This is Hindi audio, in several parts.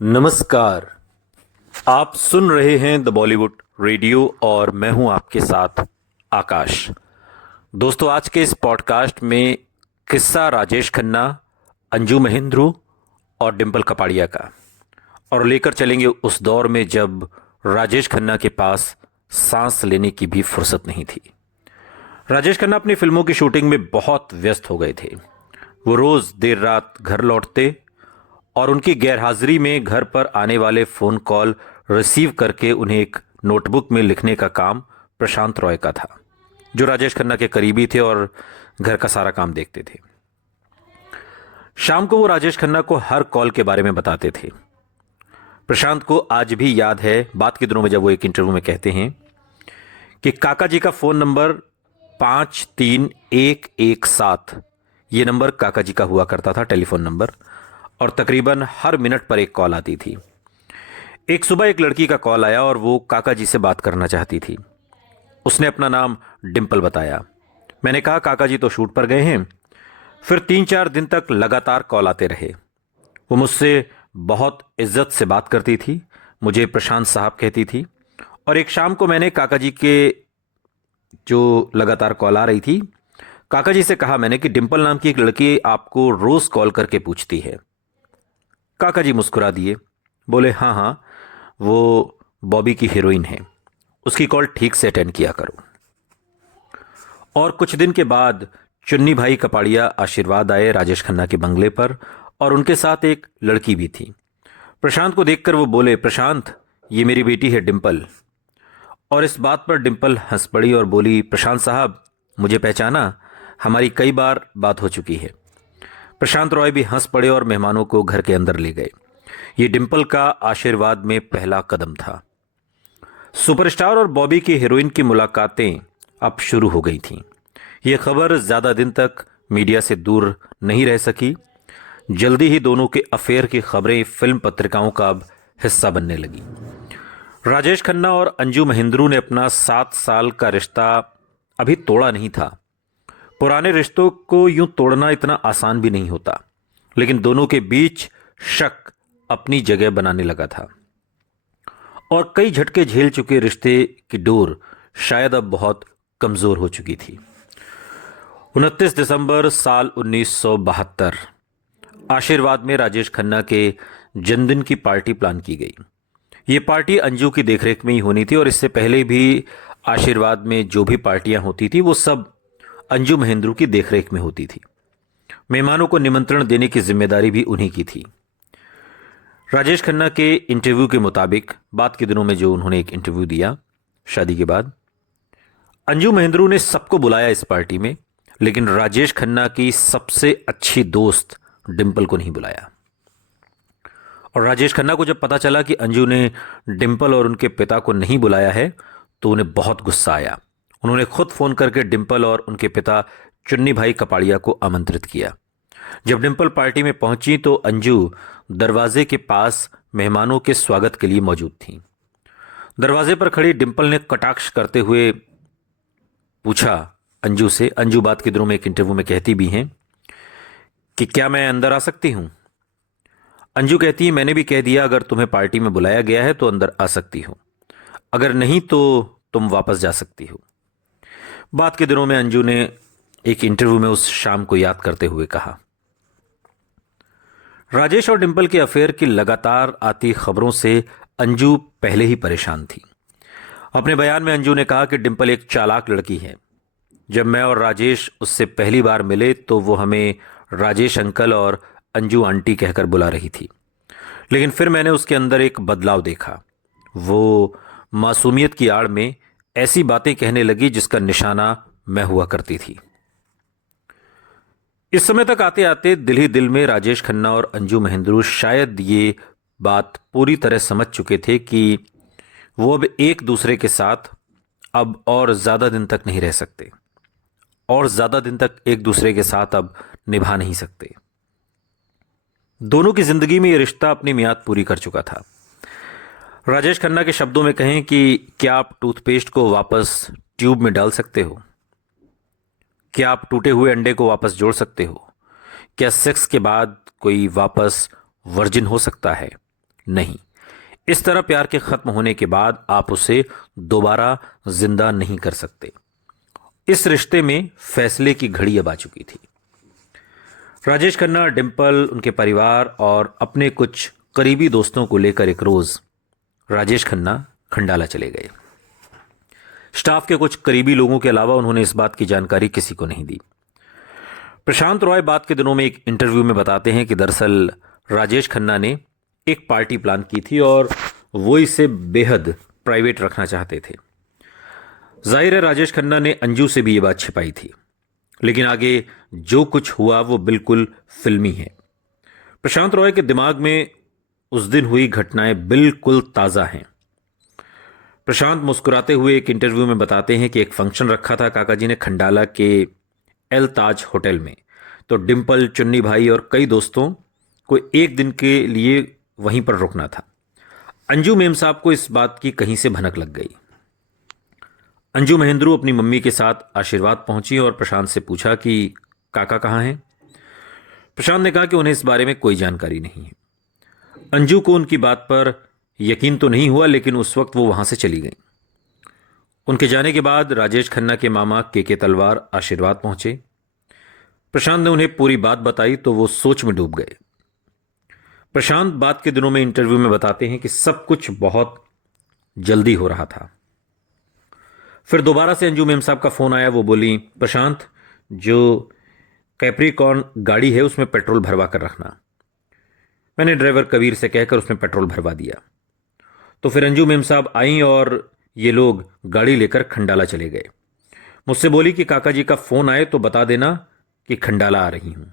नमस्कार। आप सुन रहे हैं द बॉलीवुड रेडियो और मैं हूं आपके साथ आकाश। दोस्तों, आज के इस पॉडकास्ट में किस्सा राजेश खन्ना, अंजू महेंद्रू और डिंपल कपाड़िया का, और लेकर चलेंगे उस दौर में जब राजेश खन्ना के पास सांस लेने की भी फुर्सत नहीं थी। राजेश खन्ना अपनी फिल्मों की शूटिंग में बहुत व्यस्त हो गए थे। वो रोज देर रात घर लौटते और उनकी गैरहाजिरी में घर पर आने वाले फोन कॉल रिसीव करके उन्हें एक नोटबुक में लिखने का काम प्रशांत रॉय का था, जो राजेश खन्ना के करीबी थे और घर का सारा काम देखते थे। शाम को वो राजेश खन्ना को हर कॉल के बारे में बताते थे। प्रशांत को आज भी याद है बात के दिनों में जब वो एक इंटरव्यू में कहते हैं कि काका जी का फोन नंबर 53117, ये नंबर काका जी का हुआ करता था, टेलीफोन नंबर, और तकरीबन हर मिनट पर एक कॉल आती थी। एक सुबह एक लड़की का कॉल आया और वो काका जी से बात करना चाहती थी। उसने अपना नाम डिंपल बताया। मैंने कहा काका जी तो शूट पर गए हैं। फिर 3-4 दिन तक लगातार कॉल आते रहे। वो मुझसे बहुत इज्जत से बात करती थी, मुझे प्रशांत साहब कहती थी। और एक शाम को मैंने काका जी के जो लगातार कॉल आ रही थी, काका जी से कहा मैंने कि डिंपल नाम की एक लड़की आपको रोज कॉल करके पूछती है। काका जी मुस्कुरा दिए, बोले हाँ हाँ, वो बॉबी की हीरोइन है, उसकी कॉल ठीक से अटेंड किया करो। और कुछ दिन के बाद चुन्नी भाई कपाड़िया आशीर्वाद आए राजेश खन्ना के बंगले पर, और उनके साथ एक लड़की भी थी। प्रशांत को देखकर वो बोले, प्रशांत, ये मेरी बेटी है डिंपल। और इस बात पर डिंपल हंस पड़ी और बोली, प्रशांत साहब, मुझे पहचाना? हमारी कई बार बात हो चुकी है। प्रशांत रॉय भी हंस पड़े और मेहमानों को घर के अंदर ले गए। ये डिंपल का आशीर्वाद में पहला कदम था। सुपरस्टार और बॉबी की हीरोइन की मुलाकातें अब शुरू हो गई थीं। ये खबर ज्यादा दिन तक मीडिया से दूर नहीं रह सकी। जल्दी ही दोनों के अफेयर की खबरें फिल्म पत्रिकाओं का अब हिस्सा बनने लगी। राजेश खन्ना और अंजू महेंद्रू ने अपना 7 साल का रिश्ता अभी तोड़ा नहीं था। पुराने रिश्तों को यूं तोड़ना इतना आसान भी नहीं होता, लेकिन दोनों के बीच शक अपनी जगह बनाने लगा था और कई झटके झेल चुके रिश्ते की डोर शायद अब बहुत कमजोर हो चुकी थी। 29 दिसंबर साल 1972 आशीर्वाद में राजेश खन्ना के जन्मदिन की पार्टी प्लान की गई। ये पार्टी अंजू की देखरेख में ही होनी थी और इससे पहले भी आशीर्वाद में जो भी पार्टियां होती थी वो सब अंजू महेंद्रू की देखरेख में होती थी। मेहमानों को निमंत्रण देने की जिम्मेदारी भी उन्हीं की थी। राजेश खन्ना के इंटरव्यू के मुताबिक, बात के दिनों में जो उन्होंने एक इंटरव्यू दिया शादी के बाद, अंजू महेंद्रू ने सबको बुलाया इस पार्टी में, लेकिन राजेश खन्ना की सबसे अच्छी दोस्त डिंपल को नहीं बुलाया। और राजेश खन्ना को जब पता चला कि अंजू ने डिंपल और उनके पिता को नहीं बुलाया है तो उन्हें बहुत गुस्सा आया। उन्होंने खुद फोन करके डिंपल और उनके पिता चुन्नी भाई कपाड़िया को आमंत्रित किया। जब डिंपल पार्टी में पहुंची तो अंजू दरवाजे के पास मेहमानों के स्वागत के लिए मौजूद थी। दरवाजे पर खड़ी डिंपल ने कटाक्ष करते हुए पूछा अंजू से, अंजू बात के दिनों में एक इंटरव्यू में कहती भी हैं कि क्या मैं अंदर आ सकती हूं? अंजू कहती है, मैंने भी कह दिया, अगर तुम्हें पार्टी में बुलाया गया है तो अंदर आ सकती हो, अगर नहीं तो तुम वापस जा सकती हो। बात के दिनों में अंजू ने एक इंटरव्यू में उस शाम को याद करते हुए कहा। राजेश और डिंपल के अफेयर की लगातार आती खबरों से अंजू पहले ही परेशान थी। अपने बयान में अंजू ने कहा कि डिंपल एक चालाक लड़की है। जब मैं और राजेश उससे पहली बार मिले तो वो हमें राजेश अंकल और अंजू आंटी कहकर बुला रही थी, लेकिन फिर मैंने उसके अंदर एक बदलाव देखा। वो मासूमियत की आड़ में ऐसी बातें कहने लगी जिसका निशाना मैं हुआ करती थी। इस समय तक आते आते दिल ही दिल में राजेश खन्ना और अंजू महेंद्रू शायद ये बात पूरी तरह समझ चुके थे कि वो अब एक दूसरे के साथ अब और ज्यादा दिन तक नहीं रह सकते और ज्यादा दिन तक एक दूसरे के साथ अब निभा नहीं सकते। दोनों की जिंदगी में यह रिश्ता अपनी मियाद पूरी कर चुका था। राजेश खन्ना के शब्दों में कहें कि क्या आप टूथपेस्ट को वापस ट्यूब में डाल सकते हो? क्या आप टूटे हुए अंडे को वापस जोड़ सकते हो? क्या सेक्स के बाद कोई वापस वर्जिन हो सकता है? नहीं, इस तरह प्यार के खत्म होने के बाद आप उसे दोबारा जिंदा नहीं कर सकते। इस रिश्ते में फैसले की घड़ी अब आ चुकी थी। राजेश खन्ना, डिंपल, उनके परिवार और अपने कुछ करीबी दोस्तों को लेकर एक रोज राजेश खन्ना खंडाला चले गए। स्टाफ के कुछ करीबी लोगों के अलावा उन्होंने इस बात की जानकारी किसी को नहीं दी। प्रशांत रॉय बाद के दिनों में एक इंटरव्यू में बताते हैं कि दरअसल राजेश खन्ना ने एक पार्टी प्लान की थी और वो इसे बेहद प्राइवेट रखना चाहते थे। जाहिर है राजेश खन्ना ने अंजू से भी ये बात छिपाई थी, लेकिन आगे जो कुछ हुआ वो बिल्कुल फिल्मी है। प्रशांत रॉय के दिमाग में उस दिन हुई घटनाएं बिल्कुल ताज़ा हैं। प्रशांत मुस्कुराते हुए एक इंटरव्यू में बताते हैं कि एक फंक्शन रखा था काका जी ने खंडाला के एल ताज होटल में, तो डिंपल, चुन्नी भाई और कई दोस्तों को एक दिन के लिए वहीं पर रुकना था। अंजू मेम साहब को इस बात की कहीं से भनक लग गई। अंजू महेंद्रू अपनी मम्मी के साथ आशीर्वाद पहुंची और प्रशांत से पूछा कि काका कहाँ हैं। प्रशांत ने कहा कि उन्हें इस बारे में कोई जानकारी नहीं है। अंजू को उनकी बात पर यकीन तो नहीं हुआ, लेकिन उस वक्त वो वहां से चली गई। उनके जाने के बाद राजेश खन्ना के मामा के तलवार आशीर्वाद पहुंचे। प्रशांत ने उन्हें पूरी बात बताई तो वो सोच में डूब गए। प्रशांत बाद के दिनों में इंटरव्यू में बताते हैं कि सब कुछ बहुत जल्दी हो रहा था। फिर दोबारा से अंजू मेम साहब का फोन आया। वो बोली, प्रशांत, जो कैप्रिकॉर्न गाड़ी है उसमें पेट्रोल भरवा कर रखना। मैंने ड्राइवर कबीर से कहकर उसमें पेट्रोल भरवा दिया। तो फिर अंजू मेम साहब आई और ये लोग गाड़ी लेकर खंडाला चले गए। मुझसे बोली कि काका जी का फोन आए तो बता देना कि खंडाला आ रही हूं।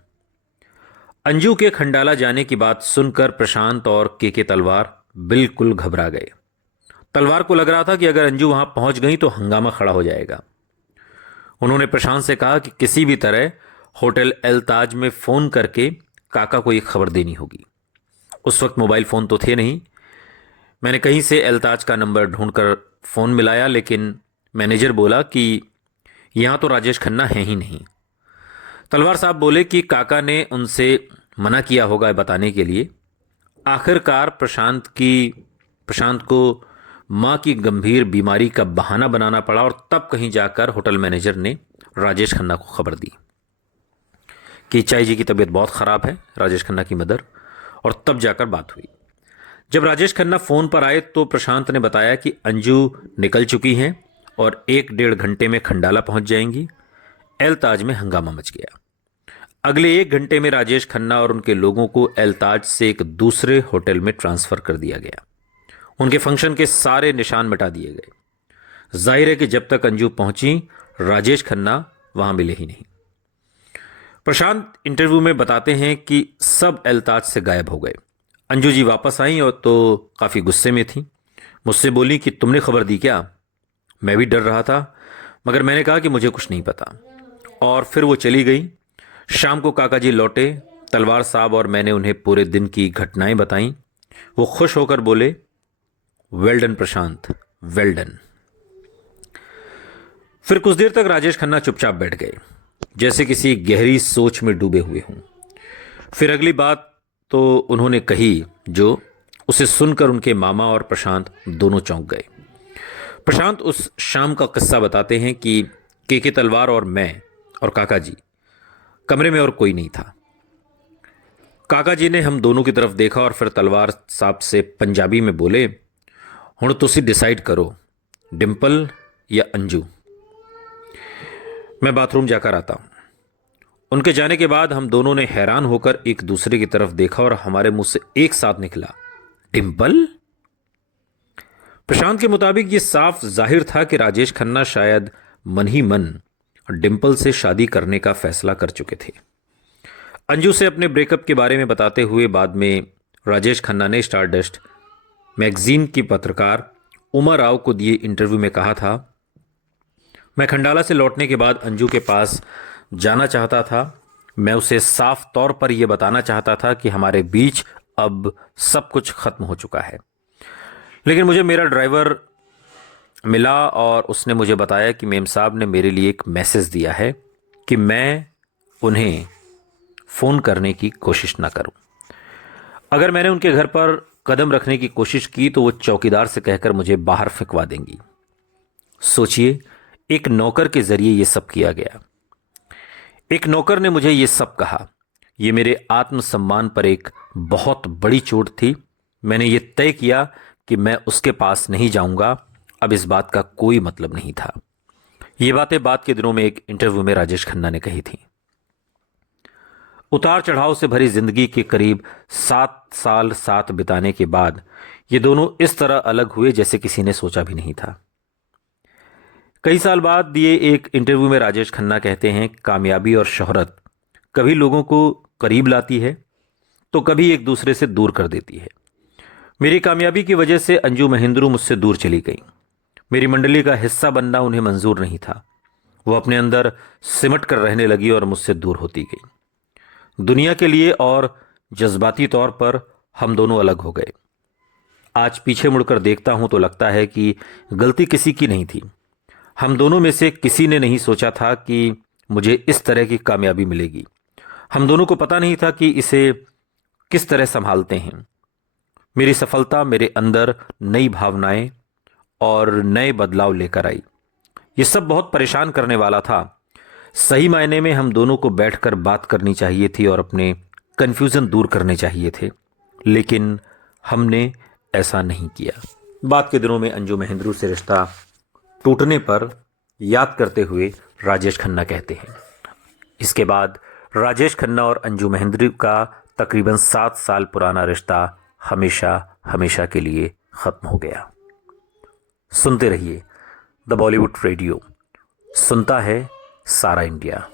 अंजू के खंडाला जाने की बात सुनकर प्रशांत और के तलवार बिल्कुल घबरा गए। तलवार को लग रहा था कि अगर अंजू वहां पहुंच गई तो हंगामा खड़ा हो जाएगा। उन्होंने प्रशांत से कहा कि किसी भी तरह होटल एल ताज में फोन करके काका को एक खबर देनी होगी। उस वक्त मोबाइल फोन तो थे नहीं। मैंने कहीं से एल ताज का नंबर ढूंढकर फोन मिलाया, लेकिन मैनेजर बोला कि यहां तो राजेश खन्ना है ही नहीं। तलवार साहब बोले कि काका ने उनसे मना किया होगा बताने के लिए। आखिरकार प्रशांत को मां की गंभीर बीमारी का बहाना बनाना पड़ा और तब कहीं जाकर होटल मैनेजर ने राजेश खन्ना को खबर दी कि चाई जी की तबीयत बहुत खराब है, राजेश खन्ना की मदर, और तब जाकर बात हुई। जब राजेश खन्ना फोन पर आए तो प्रशांत ने बताया कि अंजू निकल चुकी हैं और 1-1.5 घंटे में खंडाला पहुंच जाएंगी। एल ताज में हंगामा मच गया। अगले 1 घंटे में राजेश खन्ना और उनके लोगों को एल ताज से एक दूसरे होटल में ट्रांसफर कर दिया गया। उनके फंक्शन के सारे निशान मिटा दिए गए। जाहिर है कि जब तक अंजू पहुंची राजेश खन्ना वहां मिले ही नहीं। प्रशांत इंटरव्यू में बताते हैं कि सब एल ताज से गायब हो गए। अंजू जी वापस आई और तो काफ़ी गुस्से में थी। मुझसे बोली कि तुमने खबर दी क्या? मैं भी डर रहा था, मगर मैंने कहा कि मुझे कुछ नहीं पता, और फिर वो चली गई। शाम को काका जी लौटे। तलवार साहब और मैंने उन्हें पूरे दिन की घटनाएं बताईं। वो खुश होकर बोले, वेल डन प्रशांत, वेल डन। फिर कुछ देर तक राजेश खन्ना चुपचाप बैठ गए, जैसे किसी गहरी सोच में डूबे हुए हों। फिर अगली बात तो उन्होंने कही जो उसे सुनकर उनके मामा और प्रशांत दोनों चौंक गए। प्रशांत उस शाम का किस्सा बताते हैं कि के तलवार और मैं और काका जी कमरे में और कोई नहीं था। काका जी ने हम दोनों की तरफ देखा और फिर तलवार साहब से पंजाबी में बोले, हुण तुसी डिसाइड करो, डिंपल या अंजू। मैं बाथरूम जाकर आता हूं। उनके जाने के बाद हम दोनों ने हैरान होकर एक दूसरे की तरफ देखा और हमारे मुंह से एक साथ निकला, डिंपल। प्रशांत के मुताबिक ये साफ जाहिर था कि राजेश खन्ना शायद मन ही मन डिंपल से शादी करने का फैसला कर चुके थे। अंजू से अपने ब्रेकअप के बारे में बताते हुए बाद में राजेश खन्ना ने स्टारडस्ट मैगजीन की पत्रकार उमा राव को दिए इंटरव्यू में कहा था, मैं खंडाला से लौटने के बाद अंजू के पास जाना चाहता था। मैं उसे साफ तौर पर यह बताना चाहता था कि हमारे बीच अब सब कुछ खत्म हो चुका है। लेकिन मुझे मेरा ड्राइवर मिला और उसने मुझे बताया कि मेम साहब ने मेरे लिए एक मैसेज दिया है कि मैं उन्हें फ़ोन करने की कोशिश ना करूं। अगर मैंने उनके घर पर कदम रखने की कोशिश की तो वो चौकीदार से कहकर मुझे बाहर फेंकवा देंगी। सोचिए, एक नौकर के जरिए ये सब किया गया। एक नौकर ने मुझे ये सब कहा। ये मेरे आत्मसम्मान पर एक बहुत बड़ी चोट थी। मैंने ये तय किया कि मैं उसके पास नहीं जाऊंगा। अब इस बात का कोई मतलब नहीं था। ये बातें बाद के दिनों में एक इंटरव्यू में राजेश खन्ना ने कही थी। उतार चढ़ाव से भरी जिंदगी के करीब 7 साल साथ बिताने के बाद ये दोनों इस तरह अलग हुए जैसे किसी ने सोचा भी नहीं था। कई साल बाद दिए एक इंटरव्यू में राजेश खन्ना कहते हैं, कामयाबी और शोहरत कभी लोगों को करीब लाती है तो कभी एक दूसरे से दूर कर देती है। मेरी कामयाबी की वजह से अंजू महेंद्रू मुझसे दूर चली गई। मेरी मंडली का हिस्सा बनना उन्हें मंजूर नहीं था। वो अपने अंदर सिमट कर रहने लगी और मुझसे दूर होती गई। दुनिया के लिए और जज्बाती तौर पर हम दोनों अलग हो गए। आज पीछे मुड़कर देखता हूं तो लगता है कि गलती किसी की नहीं थी। हम दोनों में से किसी ने नहीं सोचा था कि मुझे इस तरह की कामयाबी मिलेगी। हम दोनों को पता नहीं था कि इसे किस तरह संभालते हैं। मेरी सफलता मेरे अंदर नई भावनाएं और नए बदलाव लेकर आई। ये सब बहुत परेशान करने वाला था। सही मायने में हम दोनों को बैठकर बात करनी चाहिए थी और अपने कन्फ्यूजन दूर करने चाहिए थे, लेकिन हमने ऐसा नहीं किया। बाद के दिनों में अंजू महेंद्रू से रिश्ता टूटने पर याद करते हुए राजेश खन्ना कहते हैं, इसके बाद राजेश खन्ना और अंजू महेंद्रू का तकरीबन 7 साल पुराना रिश्ता हमेशा हमेशा के लिए खत्म हो गया। सुनते रहिए द बॉलीवुड रेडियो। सुनता है सारा इंडिया।